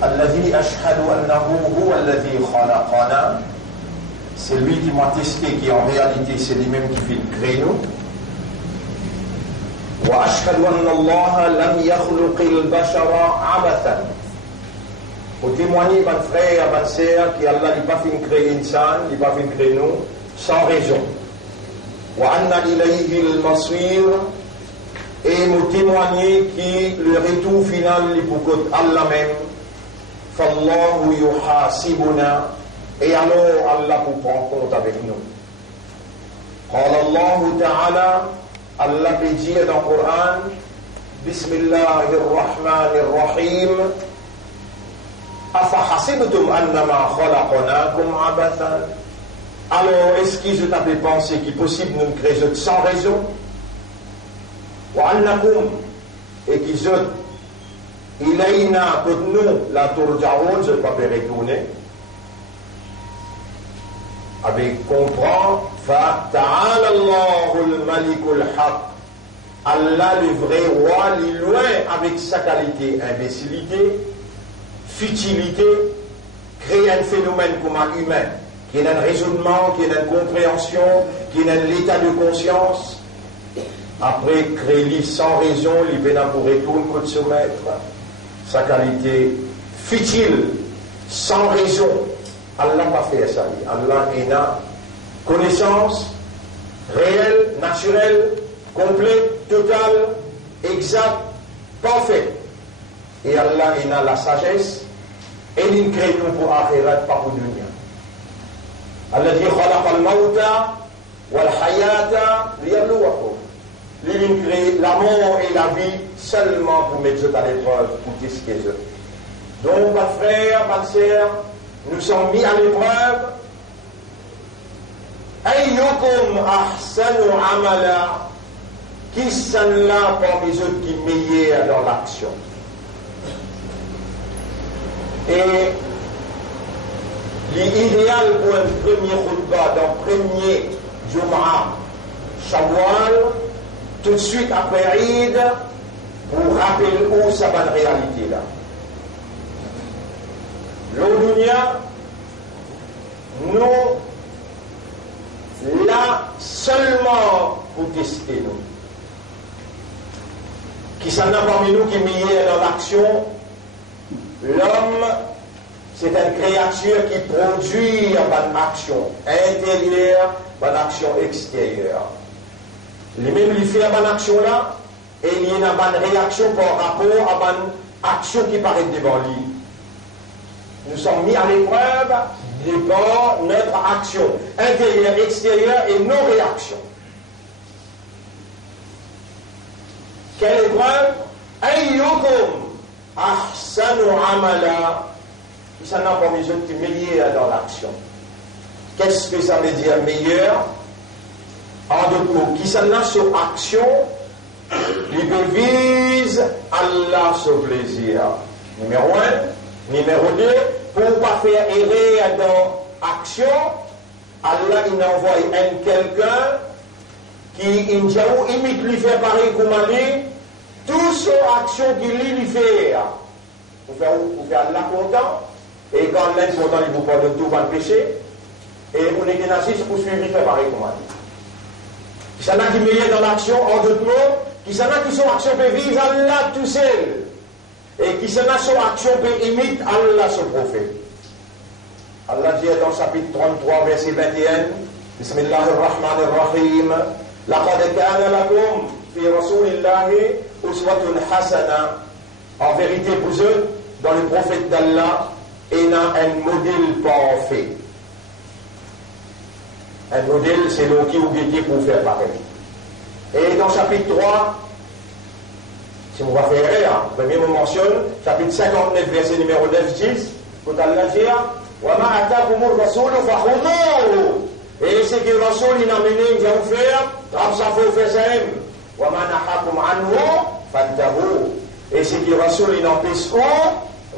Alladhi ashhadu annahu huwa alladhi khalaqana. C'est lui qui m'a testé, qui en réalité c'est lui-même qui fait créer nous. Wa ashhadu anna Allah lam yakhluqil bashara abathan. Pour témoigner, mon frère, ma sœur, qu'Allah n'a pas fait créer l'insan, il n'a pas fait créer nous, sans raison. Wa anna ilayhi al-masir. Et nous témoigner que le retour final est pour Allah même. Fallahu yuhasibuna. Et alors Allah pour prendre compte avec nous. Qala Allah Ta'ala, Allah peut dire dans le Coran, Bismillahirrahmanirrahim, Afahasibtum annama khalaqnakum abathan. Alors est-ce que je t'avais pensé qu'il est possible de nous créer sans raison? Wa annakum, et qu'ils ont ilayna pour nous la turja'un, je ne peux pas retourner. Avec comprend Fata'ala Allahul Malikul Haq. Allah le vrai roi, il est loin avec sa qualité imbécilité, futilité, créer un phénomène comme un humain, qui a un raisonnement, qui a une compréhension, qui a un état de conscience. Après créer sans raison, il vient pour retourner pour soumettre sa qualité futile, sans raison. Allah n'a pas fait ça. Allah est là. Connaissance réelle, naturelle, complète, totale, exacte, parfaite. Et Allah est là la sagesse. Et il crée nous pour akhirat, pas pour dunya. Allah dit khalaqa al-mawta wal-hayata liyabluwakum. Il crée la mort et la vie seulement pour mettre à l'épreuve, pour tester eux. Donc, ma frère, ma sœur, nous sommes mis à l'épreuve. Ayyukum ahsanu amala. Qui sont là parmi eux qui meilleurs dans l'action? Et l'idéal pour un premier khutbah, dans le premier Jum'a, Shawwal, tout de suite après Eid, pour rappeler où ça va de réalité là. L'Odunia, nous, là seulement pour tester nous. Qui s'en a parmi nous qui millait dans l'action. L'homme, c'est une créature qui produit une action intérieure, une action extérieure. Lui-même, il fait une action là, et il y a une réaction par rapport à une action qui paraît devant lui. Nous sommes mis à l'épreuve devant notre action intérieure, extérieure et nos réactions. Quelle épreuve? Ayyukum ahsanu amala. Qui s'en a parmi eux qui est meilleur dans l'action. Qu'est-ce que ça veut dire meilleur? En d'autres mots, qui s'en a sur action, il vise Allah son plaisir. Numéro 1. Numéro 2, pour ne pas faire errer dans l'action, Allah il envoie un quelqu'un qui imite lui faire pareil comme lui, toute son action qu'il lui fait. Pour faire Allah content, et quand l'un est content, il vous pardonne tout le péché, et on est assis pour suivre lui faire pareil comme lui. Il y en a qui meilleur dans l'action, en d'autres mots, il y en a qui sont action peut vivre Allah tout seul. Et qui se met son action peut imiter Allah, son prophète. Allah dit dans le chapitre 33, verset 21, Bismillahirrahmanirrahim, Laqad kana lakum fi rasulillahi uswatun hasana. En vérité, pour eux, dans le prophète d'Allah, il y a un modèle parfait. Un modèle, c'est l'eau qui ou qui pour faire pareil. Et dans le chapitre 3, si on va faire rien, premier on mentionne, chapitre 59, verset numéro 9-10, quand Allah dit, وَمَا أَتَاكُمُ الرَّسُولُ فَخُذُوهُ. Et ce que le Rasoul il a amené, il va vous faire, comme ça faut faire ça. وَمَا نَحَاكُمْ عَنْهُ فَانْتَهُوا. Et ce que le Rasoul il empêche,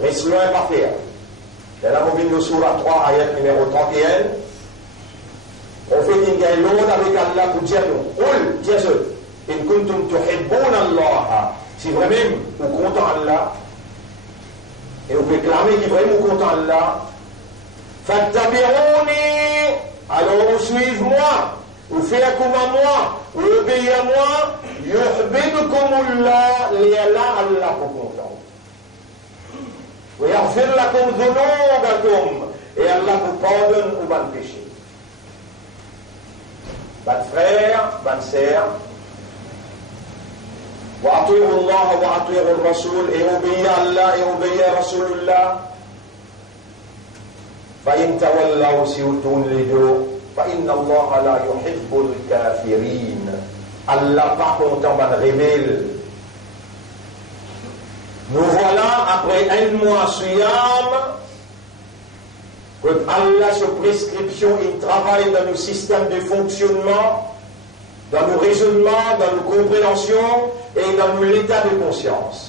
reste loin par faire. Dans la mobile de Surah 3, ayat numéro 31, on fait une dialogue avec Allah pour dire nous, قُلْ Jésus, إِن كُنْتُمْ تُحِبُّونَ اللَّهَ. Si vraiment vous comptez Allah, Et vous pouvez clamer qui est vraiment content là. Fattabi'ouni, alors suivez-moi, ou faites comme à moi, ou obéissez à moi, yuhibbukumullah, Allah pour content. Wa yaghfir lakum dhunubakum, et Allah vous pardonne ou ban péché. Ban frère, ban sœur, wa ati'u Allah wa ati'u ar-rasul, et obéissez à Allah et obéissez à Rasulullah. فإن تولوا سيؤتون لدو فإن الله لا يحب الكافرين. Allah pas content de rebelle. Nous voilà après un mois suyam que Allah sur prescription il travaille dans nos systèmes de fonctionnement, dans nos raisonnements, dans nos compréhensions et dans nos états de conscience.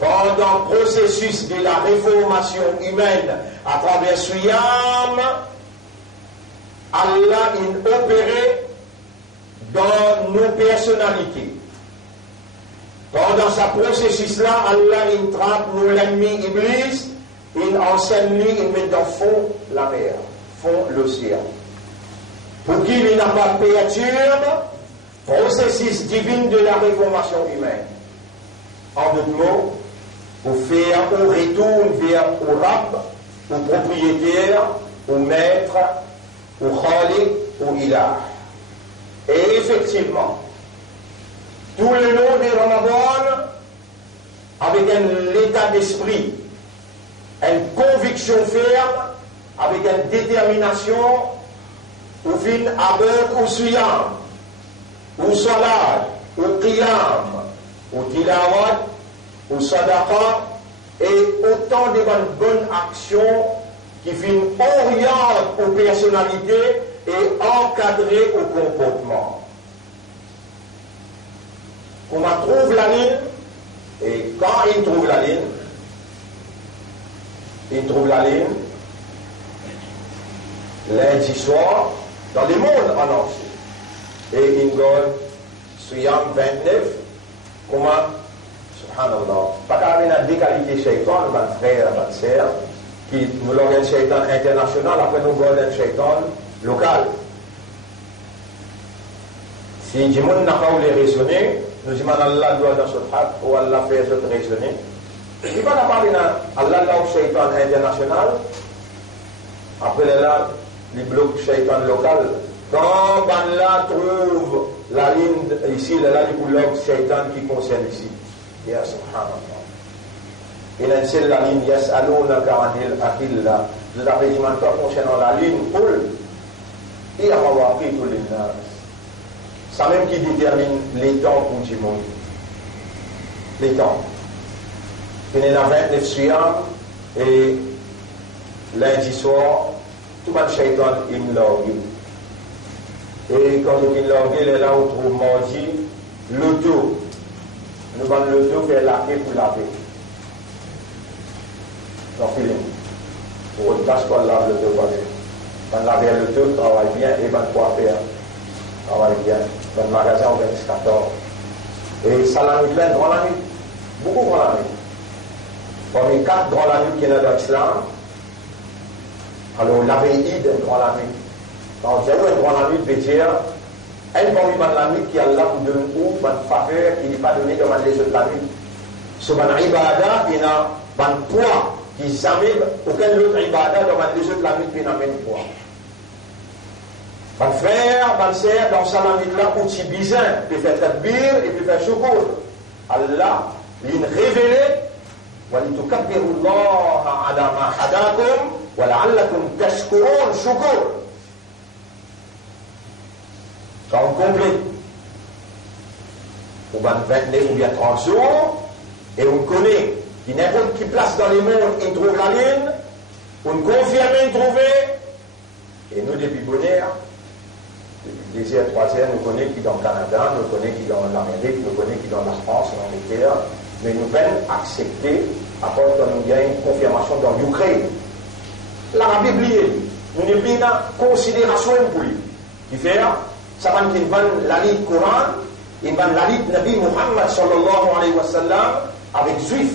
Pendant le processus de la réformation humaine à travers Suyam, Allah a opéré dans nos personnalités. Pendant ce processus-là, Allah il trappe nous l'ennemi Iblis, il enseigne, il met dans le fond la mer, fond l'océan. Pour qu'il n'a pas perturbe le processus divin de la réformation humaine. En d'autres mots, pour faire un retour vers au rab, au propriétaire, au maître, au khaliq, au ilah. Et effectivement, tout le long des Ramadan, avec un état d'esprit, une conviction ferme, avec une détermination, au fin abeur, au suyam, au salat, au qiyam, au tilawat, au sadaqa, et autant de bonnes actions qui viennent orienter aux personnalités et encadrer au comportement. On trouve la ligne, et quand il trouve la ligne, lundi soir, dans le monde en entier. Et il donne Suyam 29, comment subhanallah, pas qu'à avoir des qualités shaitan, mon frère, ma sœur, qui nous l'ont un shaitan international, après nous avons un shaitan local. Si du monde n'a pas voulu raisonner, nous disons Allah doit dans ce haq, ou Allah fait ce raisonner. Il ne va pas parler Allah là au shaitan international, après là, les blocs shaitan local. Quand Allah trouve la ligne ici, là, les blocs shaitan qui concerne ici. Ya subhanallah. Il y a une la ligne Yas'alunaka anil ahilla. Nous avons dit concernant la ligne Qul. Il y a mawaqitu linnas. Ça même qui détermine les temps pour du monde. Les temps. Il y a 29 suyam et lundi soir, tout le monde shaitan il l'a. Et quand il l'a, il est là où on trouve mardi, l'auto. Nous allons l'auto faire laver pour laver. Non, film. Pour une tâche qu'on lave l'auto, on lave l'auto, travaille bien, et on quoi faire. Travaille bien. Dans le magasin, on gagne 14. Et ça l'a mis plein de grands amis. Beaucoup de grands amis. Parmi 4 grands amis qui sont dans l'islam, alors on l'avait dit d'un grand ami. Quand j'ai un grand ami de dire, un parmi les amis qui a là pour donner une faveur qui n'est pas donné dans les autres amis. Ce ban ibada, il y a un poids qui jamais aucun autre ibada dans les autres amis qui n'a même poids. Ban frère, ban sœur, dans sa langue là, où tu bizin, peut faire tabir et peut faire shoukour. Allah, il révélé, وَلِتُكَبِّرُوا اللَّهَ عَلَى مَا هَدَاكُمْ وَلَعَلَّكُمْ تَشْكُرُونَ شُكُرٌ. Quand on complète, on va 29 ou bien 30 jours, et on connaît, qui n'importe qui place dans le monde, il trouve la ligne, on confirme, il trouve, et nous, depuis bonheur, depuis 2e, 3e, nous connaissons qui dans le Canada, nous connaissons qui dans l'Amérique, nous connaissons qui dans la France, en Angleterre, mais nous venons accepter, après qu'on nous gagne une confirmation dans l'Ukraine. La Bible, nous n'avons pas de considération pour lui. Il fait, ça va nous vendre la ligne Coran, il va la ligne Nabi Muhammad sallallahu alayhi wa sallam avec juif.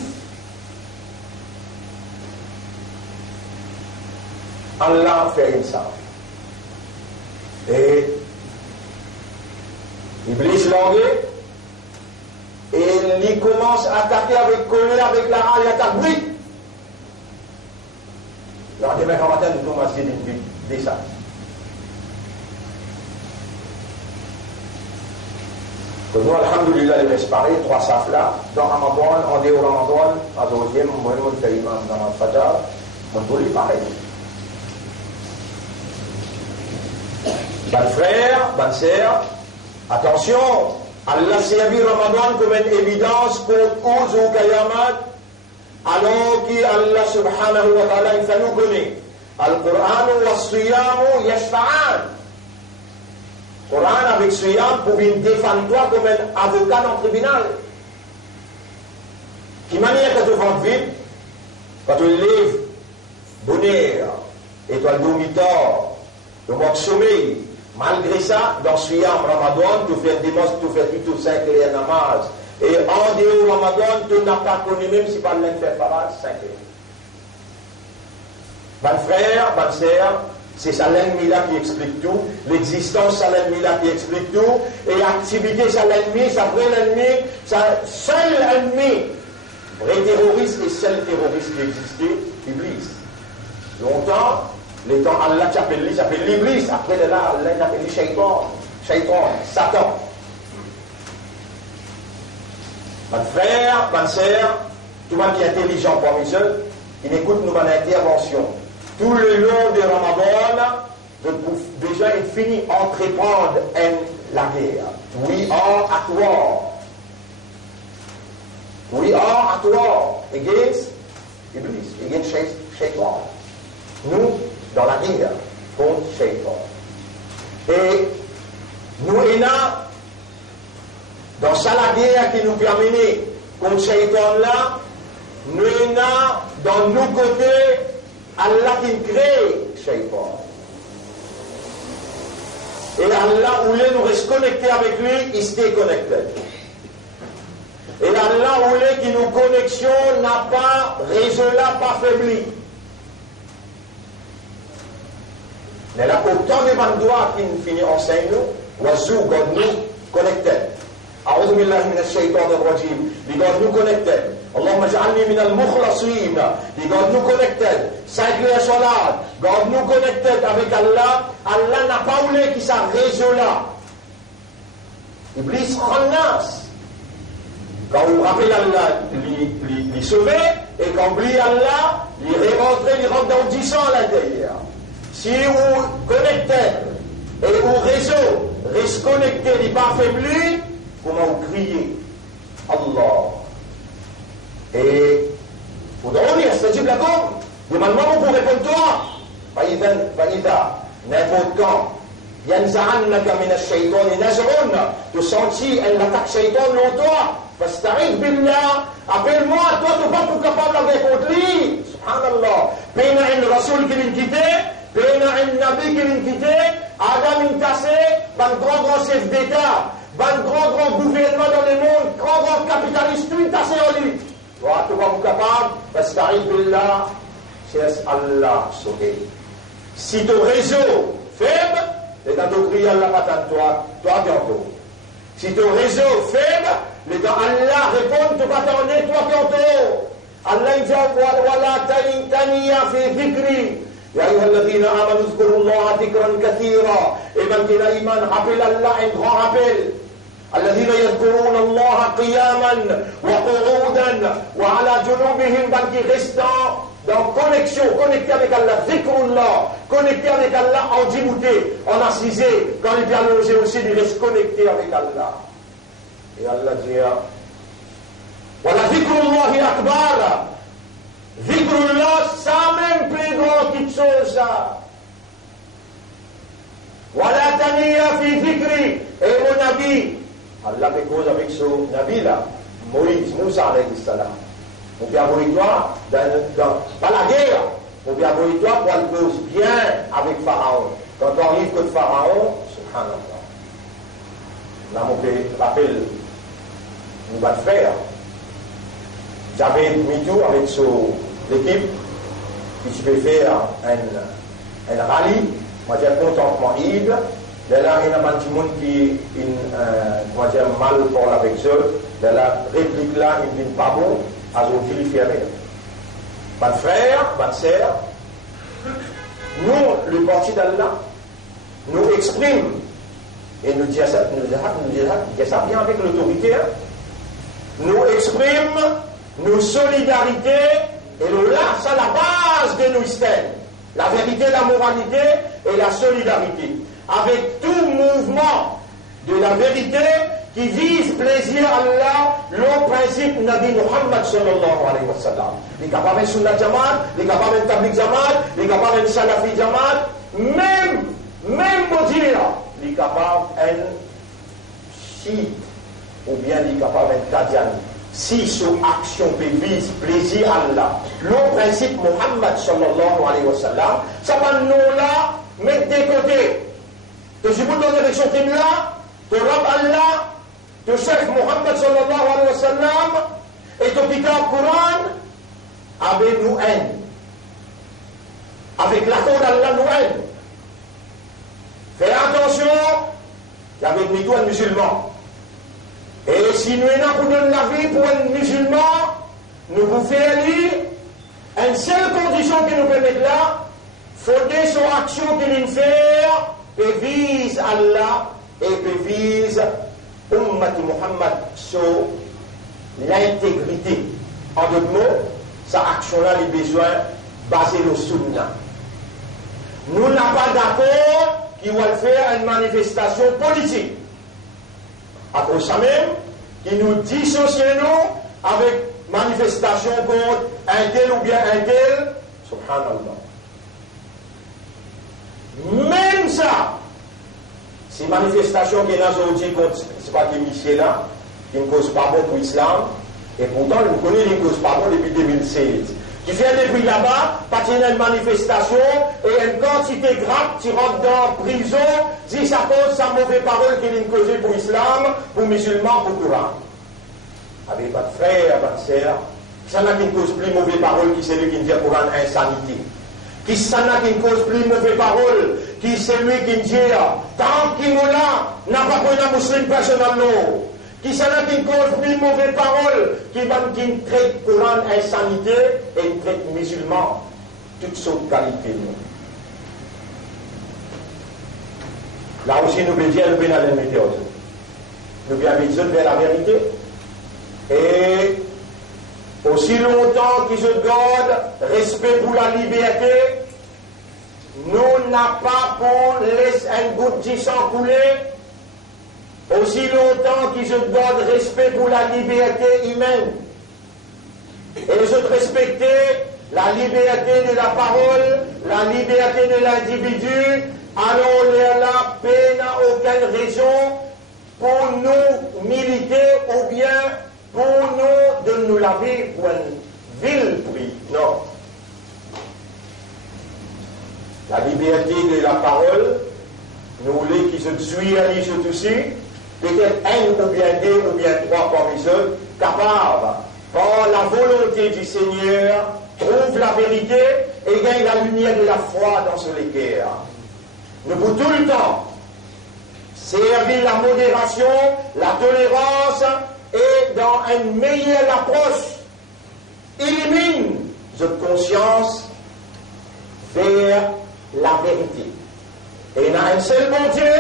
Allah fait une ça. Et Iblis langue et il commence à attaquer avec colère, avec la rage, il attaque oui. Le lendemain matin, nous tombe à ce des ça. Que nous, alhamdoulilah, il reste pareil, 3 safs là, dans Ramadan, en dehors Ramadan, à deuxième, moi, je fais l'imam dans le Fajr, on peut lui pareil. Bonne frère, bonne sœur, attention, Allah s'est vu Ramadan comme une évidence contre Ouz ou Kayamat, alors qu'Allah subhanahu wa ta'ala, il fait nous connaître. Al-Qur'an wa Siyamu yashfa'an. Coran avec Siyam pour une défendre toi comme un avocat dans le tribunal. Qui manière que tu rentres vite, quand tu lèves, bonheur, étoile dormitoire, le manque de sommeil, malgré ça, dans Siyam Ramadan, tu fais des mosques, tu fais tout 5 et namaz. Et en dehors Ramadan, tu n'as pas connu même si pas l'un fait parade, 5 heures. Bonne frère, bonne sœur, c'est ça l'ennemi là qui explique tout, l'existence ça l'ennemi là qui explique tout, et l'activité ça l'ennemi, ça vrai l'ennemi, ça seul ennemi, vrai terroriste et seul terroriste qui existait, Iblis. Longtemps, les temps Allah s'appelle lui, s'appelle l'Iblis, après de là, Allah s'appelle lui Shaitan, Satan. Mon frère, ma sœur, tout le monde qui est intelligent parmi eux, il écoute nos interventions. Tout le long de Ramadan, déjà il finit entreprendre la guerre. We are at war. We are at war against Iblis, against Shaitan. Nous, dans la guerre contre Shaitan. Et nous, et là, dans ça la guerre qui nous permet contre Shaitan là, nous, et là, dans nos côtés, Allah qui crée Shaitan. Et Allah voulait nous rester connectés avec lui, il s'est connecté. Et Allah voulait que nos connexions n'a pas, réseau là, pas faibli. Mais là, autant de mandois qui nous finit enseigne nous, oiseaux, quand nous connectés. أعوذ بالله من الشيطان الرجيم. Les gars nous connectés. Allahumma ja'alni min al-mukhlasin. Les gars nous connectés. 5 les salat. Gars nous connectés avec Allah. Allah n'a pas voulu qu'il ça réseau là. Iblis renonce. Quand vous rappelez Allah, il sauver, et quand vous oubliez Allah, il rentre dans 10 ans à l'intérieur. Si vous connectez et au réseau reste connecté, il n'est pas affaibli, comment vous criez Allah. Et vous devez dire, c'est la gomme. Demande-moi pour répondre toi. Faïda, n'importe quand. ينزعنك من الشيطان نزع تسنتي ان l'attaque shaitan longtemps فاستعيذ بالله appelle-moi toi tu pas pour capable avec contre lui subhanallah بين عند رسول qui l'intité بين عند nabi qui l'intité Adam intassé ban grand chef d'état ban grand gouvernement dans le monde grand capitaliste tout intassé en lui toi tu pas pour capable فاستعيذ بالله cherche Allah sauver si ton réseau faible les gens te crient Allah patane toi bientôt. Si ton réseau faible, les gens Allah répond, tu vas t'en toi bientôt. Allah dit, voilà taniya fi dhikri. Ya ayyuha alladhina amanu zkuru Allah dhikran kathira. Et ben qui a iman, rappelle Allah un grand rappel. الذين يذكرون الله قياما وقعودا وعلى جنوبهم ben qui restent dans connexion, connecté avec Allah, zikrullah, connecté avec Allah en Djibouti, en assisé, quand il est allongé aussi, il reste connecté avec Allah. Et Allah dit, voilà zikrullahi akbar, zikrullah, ça même plus grand quelque chose. Voilà taniya fi zikri, et mon Nabi, Allah fait cause avec ce Nabi là, Moïse, Moussa alayhi salam. On peut avoir toi pas la guerre, on peut avoir toi pour une cause bien avec Pharaon. Quand on arrive contre Pharaon, subhanallah. Là, on peut rappeler, nous va faire. J'avais mis tout avec l'équipe qui se fait faire un rallye, on va dire contentement id, de là, il y a un petit monde qui on va dire mal parle avec eux, de la réplique là, il ne pas bon, à ce qu'il fait rien. Mes frères, mes sœurs, nous, le parti d'Allah, nous exprime, et nous disons ça bien avec l'autorité, hein. Nous exprime nos solidarités, et là, c'est la base de nos systèmes. La vérité, la moralité et la solidarité. Avec tout mouvement de la vérité qui vise plaisir à Allah, le principe Nabi Muhammad sallallahu alayhi wa sallam. Les capables de Sunnah Jamaat, les capables de Tabligh Jamaat, les capables de Salafi Jamaat, même Modira, les capables de Chiite, ou bien les capables de Qadian. Si son action vise plaisir à Allah, le principe Muhammad sallallahu alayhi wa sallam, ça va nous là mettre de côté. Que si vous donnez direction qui là, de Rab Allah, de Cheikh Muhammad sallallahu alayhi wa sallam, et de Kitab Quran, avec nous haine. Avec l'accord d'Allah nous haine. Faites attention, avec nous un musulman. Et si nous avons pour donner la vie pour un musulman, nous vous faisons lire une seule condition qui nous permet là, fonder son action qu'il nous fait, et vise Allah et vise Ummat Muhammad sur l'intégrité. En d'autres mots, sa action-là, il a besoin basée sur le sunnah. Nous n'avons pas d'accord qu'il va faire une manifestation politique. À cause de ça même, qui nous dissocie nous avec manifestation contre un tel ou bien un tel, subhanallah. Même ça, ces manifestations qui sont aujourd'hui contre, c'est pas qui Michel là, qui ne cause pas bon pour l'islam, et pourtant, nous connaissons qui ne cause pas bon depuis 2016. Qui vient depuis là-bas, parce qu'il y a une manifestation, et une quantité grave, qui rentre dans la prison, dit ça cause sa mauvaise parole qu'il a causée pour l'islam, pour les musulmans, pour le Coran. Avec votre frère, votre sœur, ça n'a qu'une cause plus mauvaise parole qui c'est lui qui dit pour rendre insanité. Qui ça n'a qu'une cause plus mauvaise parole, qui c'est lui qui dit tant qu'il là, n'a pas connu un musulman personnel, non. Qui ça n'a qu'une cause plus mauvaise parole, qui traite pour rendre insanité et qui traite musulman, toutes sortes de qualités. Là aussi, nous devons dire, nous devons aller mettre aux autres. Nous devons besoin de la vérité. Et aussi longtemps qu'ils se gardent respect pour la liberté, nous n'avons pas pour laisser un goutte de sang couler. Aussi longtemps qu'ils se gardent respect pour la liberté humaine. Et les autres respecter la liberté de la parole, la liberté de l'individu, alors la paix n'a aucune raison pour nous militer ou bien pour nous de nous laver pour un vil prix. Non. La liberté de la parole, nous voulons qu'ils se tuent à l'issue aussi, peut-être un ou bien deux ou bien trois parmi eux, capables, par la volonté du Seigneur, trouvent la vérité et gagnent la lumière de la foi dans ce cœurs. Nous pouvons tout le temps servir la modération, la tolérance et dans une meilleure approche, élimine cette conscience vers la vérité. Et il y a un seul bon Dieu,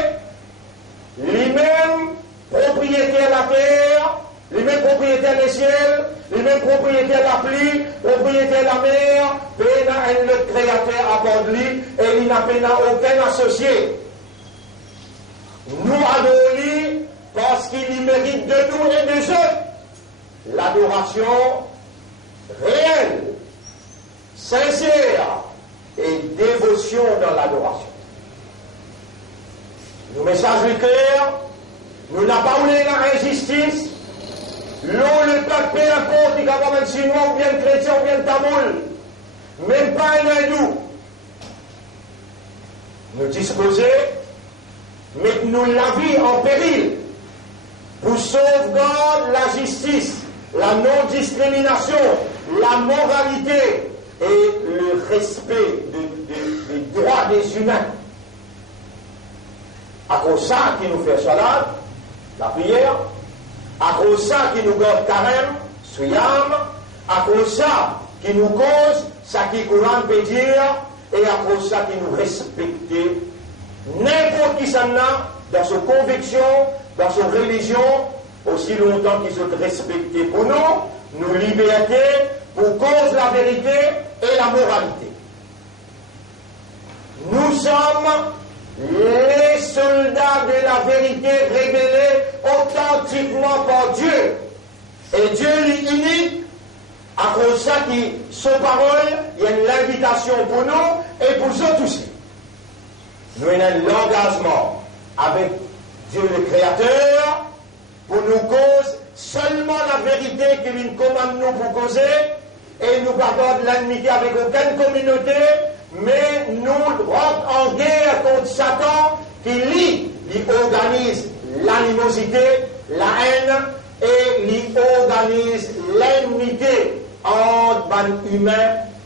lui-même propriétaire de la terre, lui-même propriétaire des ciels, lui-même propriétaire de la pluie, propriétaire de la mer, il n'a le créateur à bord de lui et il n'a aucun associé. Nous adorons lui parce qu'il y mérite de nous et des autres l'adoration réelle, sincère et dévotion dans l'adoration. Nos messages est clair, nous n'avons pas voulu l'injustice, l'eau, le peuple, peu importe, il y a pas même chinois ou bien chrétien ou bien tamoul, même pas un hindou. Nous disposer, mettons-nous la vie en péril pour sauvegarder la justice, la non-discrimination, la moralité, et le respect des droits des humains. À cause de ça qui nous fait salade, la prière, à cause de ça qui nous garde carême, suyam, à cause de ça qui nous cause, ça qui Coran peut dire, et à cause de ça qui nous respecte, n'importe qui s'en a, dans sa conviction, dans sa religion, aussi longtemps qu'ils sont respectés pour nous, nos libertés, pour cause la vérité et la moralité. Nous sommes les soldats de la vérité révélés authentiquement par Dieu. Et Dieu est unique, à cause de ça qui, son parole, il y a une invitation pour nous et pour eux aussi. Nous avons l'engagement avec Dieu le Créateur pour nous cause seulement la vérité qu'il nous commande nous pour causer et nous gardons de l'amitié avec aucune communauté, mais nous rentrons en guerre contre Satan qui lui organise l'animosité, la haine et lui organise l'enmité entre les humains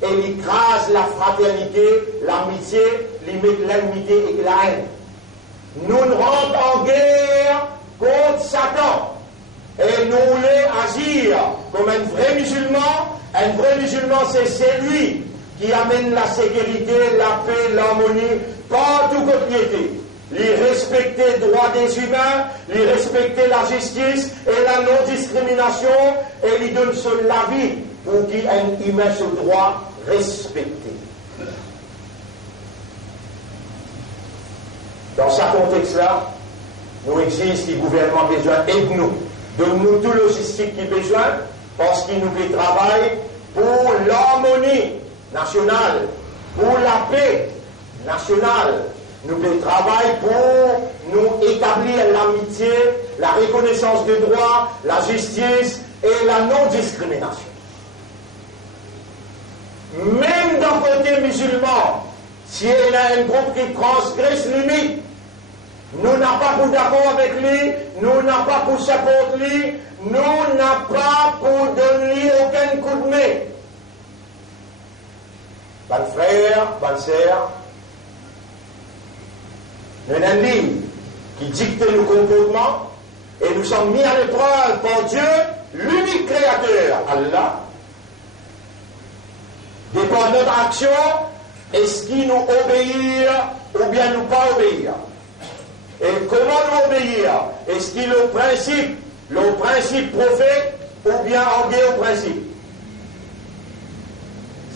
et il écrase la fraternité, l'amitié, il met l'enmité et la haine. Nous rentrons en guerre contre Satan et nous voulons agir comme un vrai musulman. Un vrai musulman, c'est celui qui amène la sécurité, la paix, l'harmonie partout côté piété. Les respecter les droits des humains, les respecter la justice et la non-discrimination et lui donne seul la vie pour qu'un humain se droit respecter. Dans ce contexte-là, nous existe le gouvernement besoin aide-nous, donne-nous tout logistique qui besoin, parce qu'il nous fait travail pour l'harmonie nationale, pour la paix nationale. Nous fait travail pour nous établir l'amitié, la reconnaissance des droits, la justice et la non-discrimination. Même d'un côté musulman, si il y a un groupe qui transgresse limite, nous n'avons pas pour d'accord avec lui, nous n'avons pas pour supporter lui, nous n'avons pas pour donner aucun coup de main. Bonne frère, bonne sœur, nous avons un livre qui dicte nos comportements et nous sommes mis à l'épreuve par Dieu, l'unique créateur, Allah. Dépend de notre action, est-ce qu'il nous obéir ou bien nous pas obéir? Et comment nous obéir? Est-ce qu'il est le principe prophète ou bien en guerre au principe?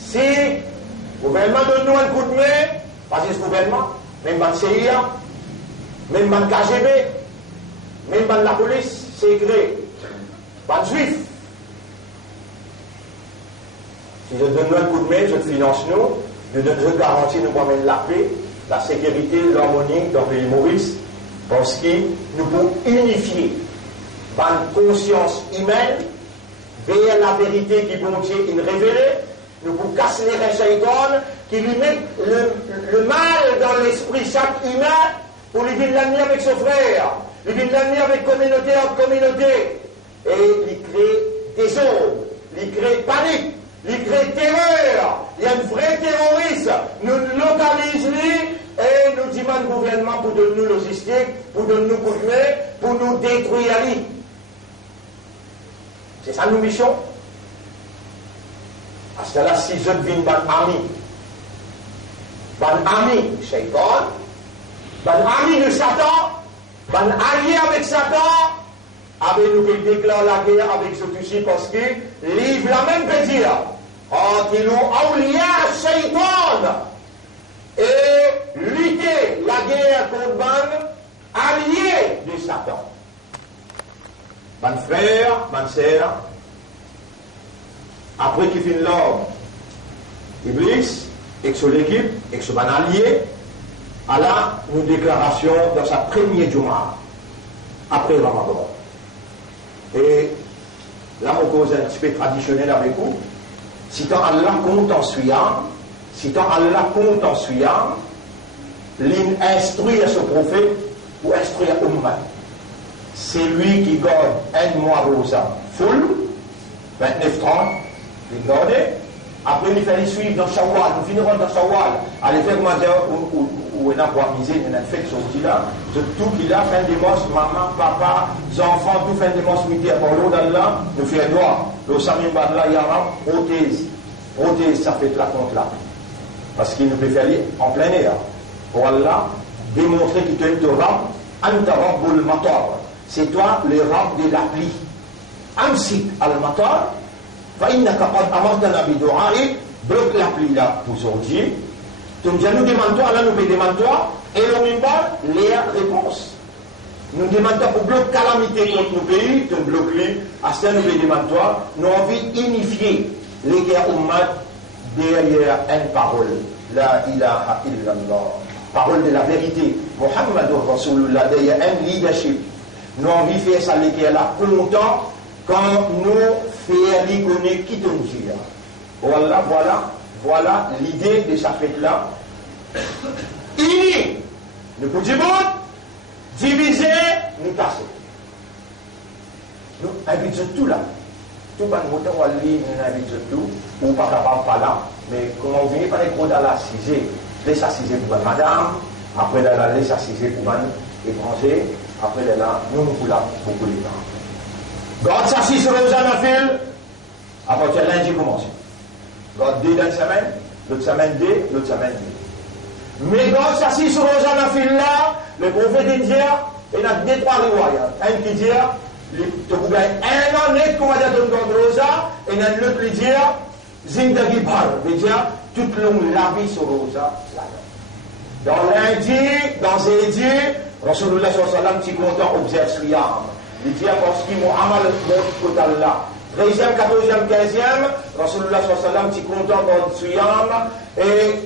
Si le gouvernement donne nous un coup de main, parce que ce gouvernement, même dans le CIA, même dans le KGB, même dans la police secrète, pas de juif. Si je donne un coup de main, je te finance nous, je garantis nous promène la paix, la sécurité, l'harmonie dans le pays Maurice, parce que nous pouvons unifier une conscience humaine vers la vérité qui bon Dieu nous révèle. Nous pouvons casser les shaitan qui lui met le mal dans l'esprit chaque humain pour lui dire l'ennemi avec son frère, lui dire l'ennemi avec communauté entre communauté, et lui créer désordre, lui créer panique. Il crée terreur, il y a un vrai terroriste, nous localisons et nous demandons au gouvernement pour donner nous logistique, pour donner nous coup de main, pour nous détruire. C'est ça nos missions. Parce que là, si je deviens un ami shaitan, un ami de Satan, un allié avec Satan, avec nous qui déclare la guerre avec ce touché parce que livre la même peut dire Antilou Aulia Shaitan et lutter la guerre contre un allié de Satan. Mon frère, ma sœur, après qu'il finit l'homme, Iblis, et que son équipe, et que son allié, Allah nous déclaration dans sa première Juma, après Ramadan. Et là, on cause un petit peu traditionnel avec vous. Si tant Allah compte en suyant, l'instruit à ce prophète ou instruit à Ummat. C'est lui qui garde un mois rosa full, 29-30, il garde, Après, nous faisons suivre dans Shawwal, nous finirons dans Shawwal. Allez faire comment dire, où on a pour miser, on a fait ce là. Tout qu'il a, fin des mosses, maman, papa, enfants, tout fin des mosses, midi, pour l'eau d'Allah, nous faisons droit. Le Samim Badla, Yaram, prothèse, ça fait la contre là. Parce qu'il nous peut faire en plein air. Pour Allah, démontrer qu'il te rend, Anta Rabbul Matar. C'est toi le rab de la pluie. Amsik al-Matar. فإنك قد أمرتنا بدعائك bloque la pluie là aujourd'hui. Tu nous demandes toi, là nous demandons toi, et le même pas les réponses. Nous demandons pour bloquer calamité contre nos pays, tu nous bloques les, à ce nous demandons toi, nous avons envie d'unifier les guerres ummat derrière une parole. La ilaha illallah. Parole de la vérité. Muhammadur Rasulullah, derrière un leadership. Nous avons envie de faire ça, les guerres là, content. Quand nous faisons l'icône qui te dit. Voilà l'idée de sa fête-là. Unis, nous pouvons diviser, nous casser. Nous invitons tout là. Tout le monde va lire, nous invitons tout. Ou pas capable pas là. Mais comment on vient par les gros dans la cisée, laisse assiser pour madame, après la laisse assiser pour man étranger, après là, nous voulons beaucoup de temps. God s'assit sur les anafil, à partir de lundi commence. God dit dans une semaine, l'autre semaine dit, l'autre semaine dit. Mais God s'assit sur les anafil là, le prophète indien, il y a deux, trois riwayat. Un qui dit, tu peux gagner un an net comme on dit dans le rosa, et un autre qui dit, Zindagi Bhar, veut dire, toute longue la vie sur rosa. Dans lundi, dans jeudi, Rasulullah sallallahu alayhi wa sallam, tu content observe Sriyam. Il dit parce qu'il m'a amal mon total là. 13e, 14e, 15e, Rasulullah sallallahu alayhi wa sallam, tu content dans Sriyam, et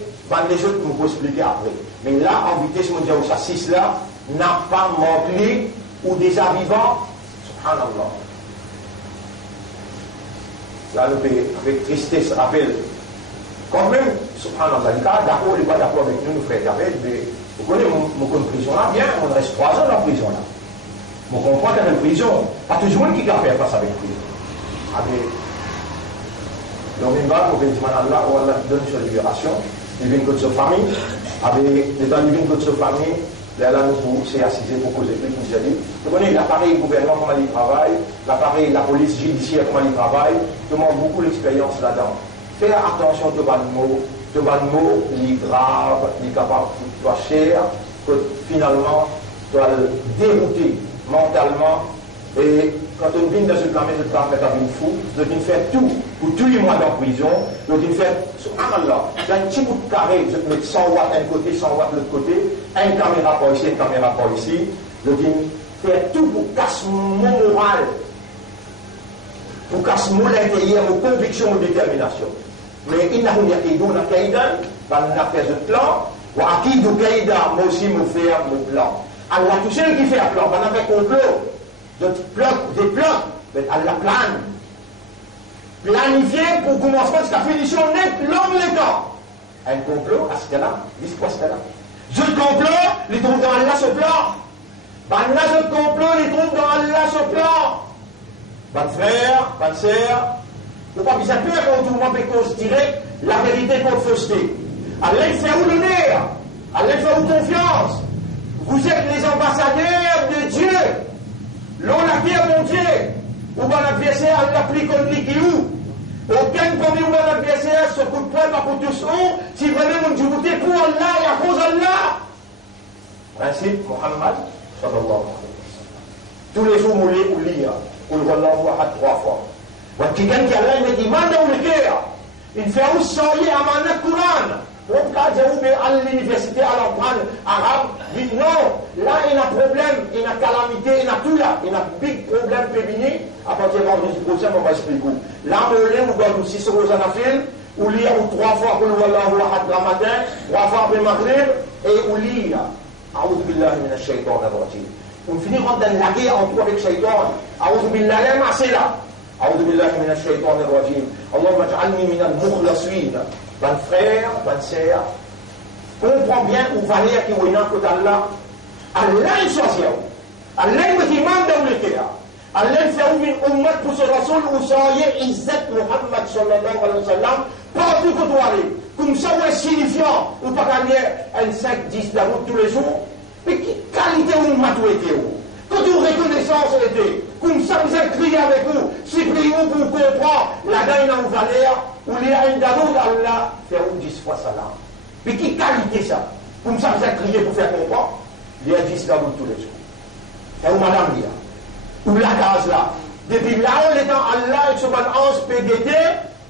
les autres nous pouvons expliquer après. Mais là, en vitesse mondiale, au 6 là, n'a pas manqué ou déjà vivant, subhanallah. Là, nous avec tristesse, rappel. Quand même, subhanallah, il n'est pas d'accord avec nous, nous frères David, mais vous connaissez mon prison là, bien, on reste 3 ans dans la prison là. On comprend qu'il y a une prison, pas tout le monde qui a fait face avec la prison. Avec le même bar, on veut dire Allah, où Allah donne sa libération, il vient de sa famille, avec les temps il vient de sa famille, là nous c'est assisé pour causer plus nous a dit. Vous connaissez l'appareil gouvernement comment il travaille, l'appareil la police judiciaire comment il travaille, tout le monde a beaucoup d'expérience là-dedans. Faire attention aux mots, il est grave, il est capable de toi cher, que finalement, tu dois le dérouter mentalement. Et quand on vient dans ce plan, je travaille comme une fou, je viens faire tout pour tous les mois dans la prison, je viens faire, subhanallah, dans un petit bout de carré, je mets 100 watts d'un côté, 100 watts de l'autre côté, une caméra par ici, une caméra par ici, je viens faire tout pour casser mon moral, pour casser mon intérieur, mon conviction, mon détermination. Mais il n'a pas dit qu'on a fait un plan, ou à qui de Kaïda, moi aussi, me faire mon plan. Alors, tout seul qui fait un plan, on a fait un complot, des plans, mais Allah plane. Planifié pour commencer jusqu'à finition net, l'homme les temps. Un complot, à ce cas-là, dis-quoi à ce cas-là? Je complot, les trouve dans Allah ce plan. Là, je complot, les trouve dans Allah ce plan. Bonne frère, bonne sœur, ne pas bien peur quand tout le monde peut considérer la vérité contre fausseté. Allah fait où l'honneur, Allah fait où confiance. Vous êtes les ambassadeurs de Dieu. L'on a dit à mon Dieu, ou bon adversaire, Allah pris comme qui où. Aucun premier ou bon adversaire, ce coup de poing, pas pour tous nous, si vraiment nous disons pour Allah et à cause d'Allah. Principe, Muhammad, sallallahu alayhi wa sallam. Tous les jours, vous lire, ou le Wallahu Ahad 3 fois. Quelqu'un qui a l'air de demander au cœur, il fait où soyez à maner le Coran. On cas où à l'université à l'apprendre arabe, dit non, là il y a un problème, il y a une calamité, il y a tout là, il y a un big problème féminin, à partir de vendredi prochain, on va expliquer. Là, on va nous 6 euros en affaire, ou lire 3 fois pour le Wallahu Ahad le matin, 3 fois après le Maghrib, et ou lire, A'udhu billahi minash shaitan ar-rajim. On finit dans la guerre entre avec Shaitan, A'udhu billahi ma c'est là. أعوذ بالله من الشيطان الرجيم اللهم اجعلني من المخلصين. Bonne frère, bonne sœur, comprends bien où valeur qui est dans le côté d'Allah. Allah est choisi. Allah est demande dans le cœur. Allah fait une ummat pour ce Rasoul où soyez Izzat Muhammad sallallahu alayhi wa sallam partout que tu aller. Comme ça, ouais, signifiant, ou pas gagner un 5-10 la route tous les jours. Mais quelle qualité ou maturité ou? Quand tu reconnaissance était, comme ça vous êtes crié avec vous, si priez vous pour comprendre, la gagne en valeur, ou il y a une d'amour Allah, faire 10 fois ça là. Mais quelle qualité ça? Comme ça vous êtes crié pour faire comprendre, il y a 10 d'amour tous les jours. Et où madame dit, ou la case là. Depuis là où il est dans Allah, et sur un PDT,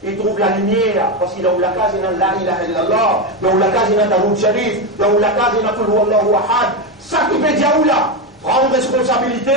il trouve la lumière, parce qu'il a où la case, il a la ilaha illallah, dans où la case, il a Daroud Sharif, dans où la case, il a tout Allahu Ahad. Ça qui fait dire où là, prendre responsabilité,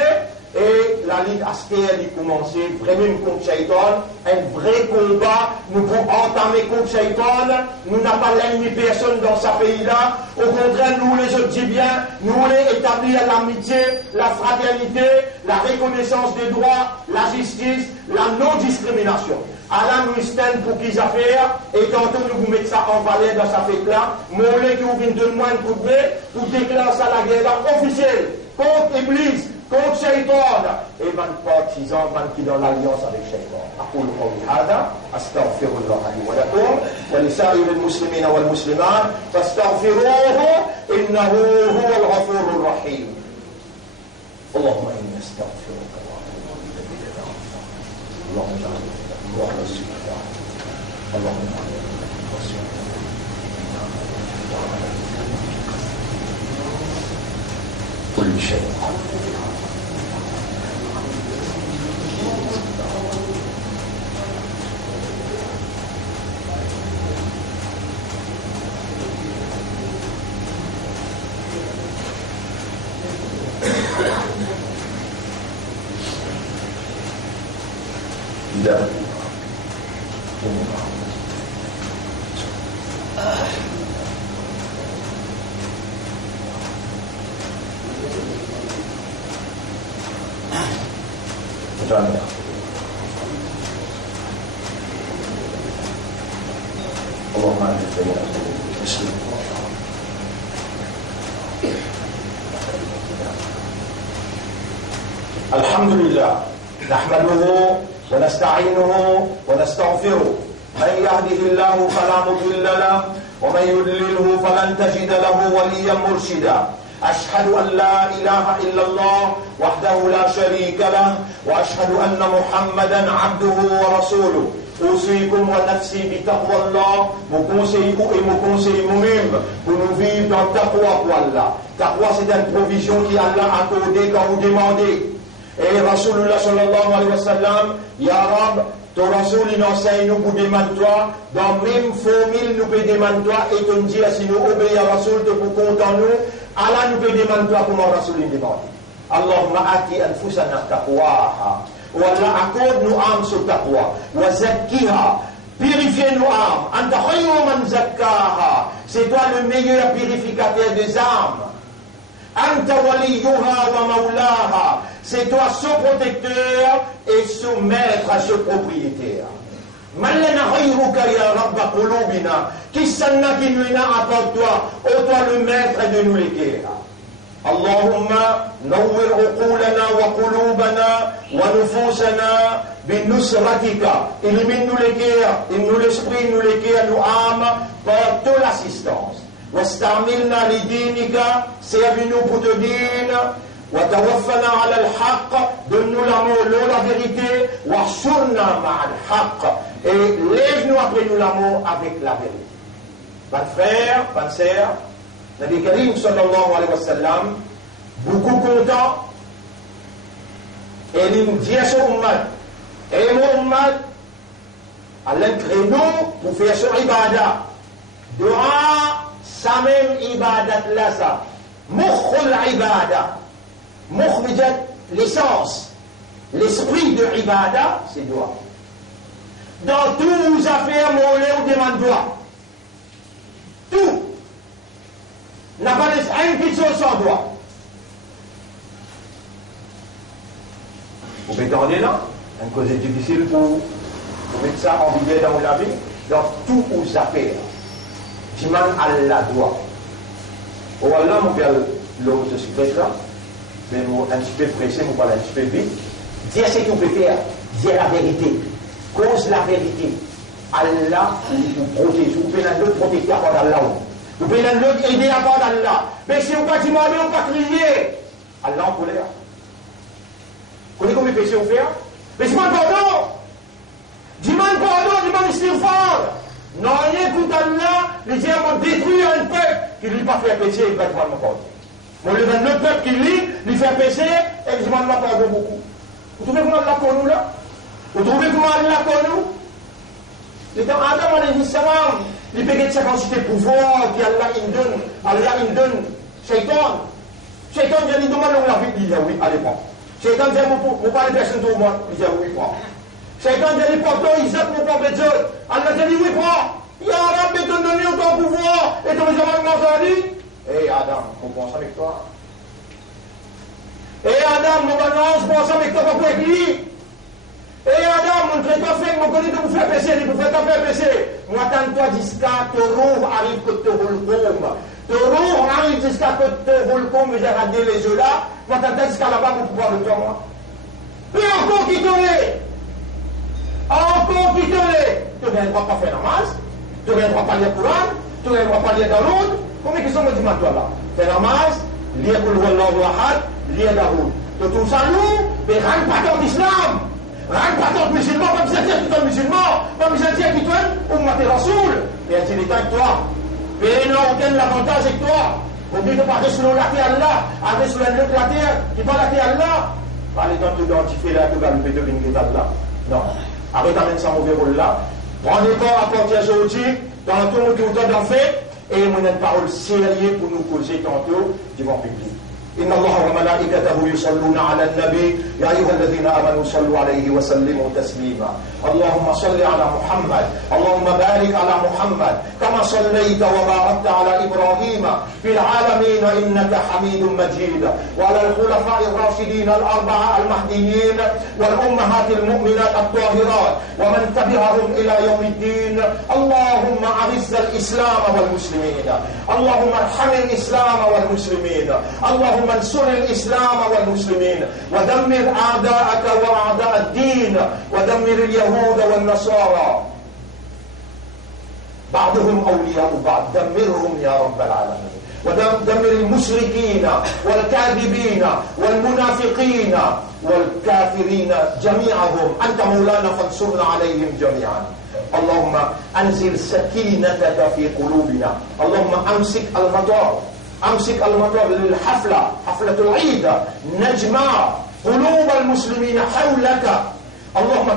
et la ligne Aster a commencé, vraiment contre Shaitan, un vrai combat, nous pouvons entamer contre Shaitan, nous n'avons pas l'ennemi personne dans ce pays-là, au contraire, nous les autres dit bien, nous voulons établir l'amitié, la fraternité, la reconnaissance des droits, la justice, la non-discrimination. Allah nous stand pour qu'ils affaires, et tantôt nous vous mettons ça en valeur dans sa fête-là, mais on voulait que vous veniez de moins de coup de nez, pour déclarer ça la guerre officielle, contre Iblis, contre Shaitan, et van partisans, van qui dans l'alliance avec Shaitan. أقول قولي هذا أستغفر الله لي ولكم ولسائر المسلمين والمسلمات فاستغفروه إنه هو الغفور الرحيم. اللهم إني أستغفرك اللهم اجعلني وعلى الصلاة اللهم كل شيء لا جامعة اللهم أنت خير مسلم الحمد لله نحمده ونستعينه ونستغفره من يهده الله فلا مضل له ومن يضلله فلن تجد له وليا مرشدا أشهد أن لا إله إلا الله وحده لا شريك له وأشهد أن محمدا عبده ورسوله أوصيكم ونفسي بتقوى الله مكونسيكم et mon conseil vous-même pour nous vivre dans taqwa pour Allah. Taqwa c'est une provision qui Allah a accordée quand vous demandez. Et Rasulullah sallallahu alayhi wa sallam, Ya Rab, ton Rasoul il enseigne nous pour demander toi, dans même formule nous peut demander toi, et tu nous dis si nous obéissons à Rasoul, tu peux compter en nous, Allah nous peut demander toi comment Rasoul il demande. Allahumma ati anfusana taqwaha. Ou Allah accorde nous âmes sur taqwa. Wa zakkiha. Purifiez nos âmes. Anta khayru man zakkaha. C'est toi le meilleur purificateur des âmes. Anta waliyuha wa maulaha. C'est toi ce protecteur et ce maître, ce propriétaire. Malena khayruka ya rabba qulubina. Qui s'en qui nous a apporté toi, ô toi le maître de nous les guerres. اللهم نور عقولنا وقلوبنا ونفوسنا بنصرتك. Illumine nous les cœurs, nous l'esprit, nous les cœurs, nous âmes par toute l'assistance. واستعملنا لدينك, servis-nous pour te dire. وتوفنا على الحق, donne-nous l'amour, la vérité. واحشرنا مع الحق, et lève-nous après nous l'amour avec la vérité. Bonne frère, bonne sœur, Nabi Karim sallallahu alayhi wa sallam, beaucoup content, et il nous dit à son ummat, et mon ummat, Allah crée nous pour faire son ibadah. Dua, sa même ibadat là, ça. Mukhul ibadah. Mukhmijat, l'essence, l'esprit de ibadah, c'est dua. Dans tous les affaires, on demande dua. Tout. N'a pas une petite chose sans droit. Vous mettez en là, une cause difficile pour mettre ça en vigueur dans la vie, dans tout aux affaires. Diman Allah doit. Oh Allah, mon père, l'homme de ce là, mais un petit peu pressé, mon parle un petit peu vite. Dire ce que vous pouvez faire, dire la vérité, cause la vérité. Allah vous protège. Vous pouvez l'autre protéger à part d'Allah. Vous pouvez l'autre aider à part d'Allah. Mais si vous ne pas demander, vous ne pas crier, Allah en colère. Vous connaissez combien de péchés vous faites? Mais demande pardon. Demande pardon, demande istighfar. Non, rien écoute Allah, les gens vont détruire un peuple qui ne lui pas fait péché, il va demander pardon. Bon, le peuple qui lui fait péché, et il demande pardon beaucoup. Vous trouvez comment Allah pour nous là? Vous trouvez comment Allah pour nous? Et quand Adam alayhi salam, il peut être sa quantité de pouvoir qu'Allah il donne, Allah il donne, Shaitan. Shaitan dit, demande où la vie, il dit oui, allez pas. Shaitan dit, vous parlez personne de moi, il dit oui, pas. Shaitan dit, portons Isaac, mon propre Dieu. Allah dit, oui, pas. Ya Rabbi, te donner ton pouvoir, et ton raisonnement dit, hé Adam, on pense avec toi. Hé Adam, mon balance, on pense avec toi, pour être lui. Et Adam, on ne fait pas faire, on connaît de vous faire pécher, il vous fait pas faire pécher. Moi, toi jusqu'à te rouvre, arrive que te roule comme. Te rouvre, arrive jusqu'à que te roule comme, j'ai regardé les yeux là. Moi, toi jusqu'à là-bas pour pouvoir le faire, moi. Et encore qui te l'est. Encore qui te l'est. Tu n'as le droit pas faire namaz. Tu n'as le droit pas lire le Coran. Tu n'as le droit pas lire dans l'autre. Combien qui sont me dit toi là? Fais namaz, lire le Wallahu Ahad, lire Daoud. Tu tout ça nous, mais rien pas dans l'islam. Rien pas tant musulman, pas besoin de dire que tu es musulman, pas besoin de dire que tu es Ummat Rasoul. Et un est avec toi. Mais non, aucun avantage avec toi. Oublie de parler selon la terre Allah, aller selon la terre, qui parle la terre Allah. Parlez dans tout identifier là, tout galoper de l'ingénieur là. Non. Arrête d'amener ça mauvais rôle là. Rendez pas à partir aujourd'hui, dans tout le monde qui vous donne en fait, et mon une parole sérieuse pour nous causer tantôt devant le public. إن الله وملائكته يصلون على النبي يا أيها الذين آمنوا صلوا عليه وسلموا تسليما اللهم صل على محمد اللهم بارك على محمد كما صليت وباركت على إبراهيم في العالمين إنك حميد مجيد وعلى الخلفاء الراشدين الأربعة المهديين والأمهات المؤمنات الطاهرات ومن تبعهم إلى يوم الدين اللهم أعز الإسلام والمسلمين اللهم ارحم الإسلام والمسلمين اللهم انصر الإسلام والمسلمين ودمر أعداءك وأعداء الدين ودمر اليهود والنصارى بعضهم أولياء بعض دمرهم يا رب العالمين ودمر المشركين والكاذبين والمنافقين والكافرين جميعهم أنت مولانا فانصرنا عليهم جميعا اللهم أنزل سكينتك في قلوبنا اللهم أمسك المطار للحفلة حفلة العيد نجمع قلوب المسلمين حولك اللهم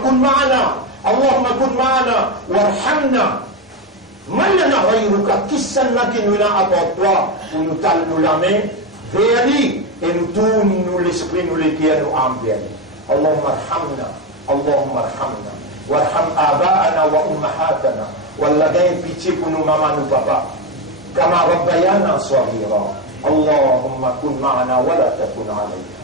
كن معنا وارحمنا من لنا غيرك كسنا كننا أطوى ونتعلم لامين فيني إن تون l'esprit nous l'équier nous ambiani اللهم ارحمنا وارحم آباءنا وأمهاتنا والذين بيتيكونوا ماما وبابا كما ربيانا صغيرا اللهم كن معنا ولا تكن علينا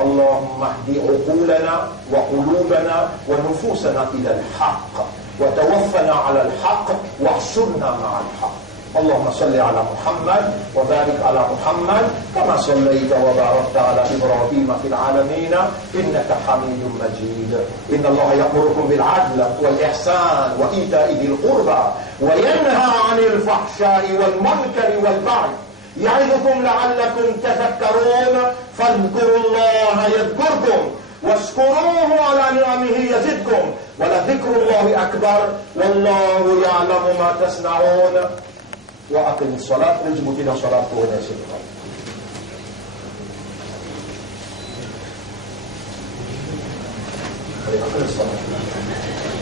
اللهم اهد عقولنا وقلوبنا ونفوسنا إلى الحق وتوفنا على الحق واحشرنا مع الحق اللهم صل على محمد وبارك على محمد كما صليت وباركت على إبراهيم في العالمين إنك حميد مجيد إن الله يأمركم بالعدل والإحسان وإيتاء ذي القربى وينهى عن الفحشاء والمنكر والبغي يعظكم لعلكم تذكرون فاذكروا الله يذكركم واشكروه على نعمه يزدكم ولذكر الله أكبر والله يعلم ما تصنعون وأقم الصلاة نجم إلى صلاة ونسي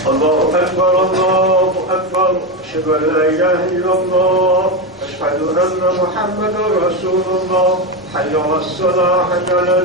الله أكبر أشهد أن لا إله إلا الله أشهد أن محمدا رسول الله حي على الصلاة حي على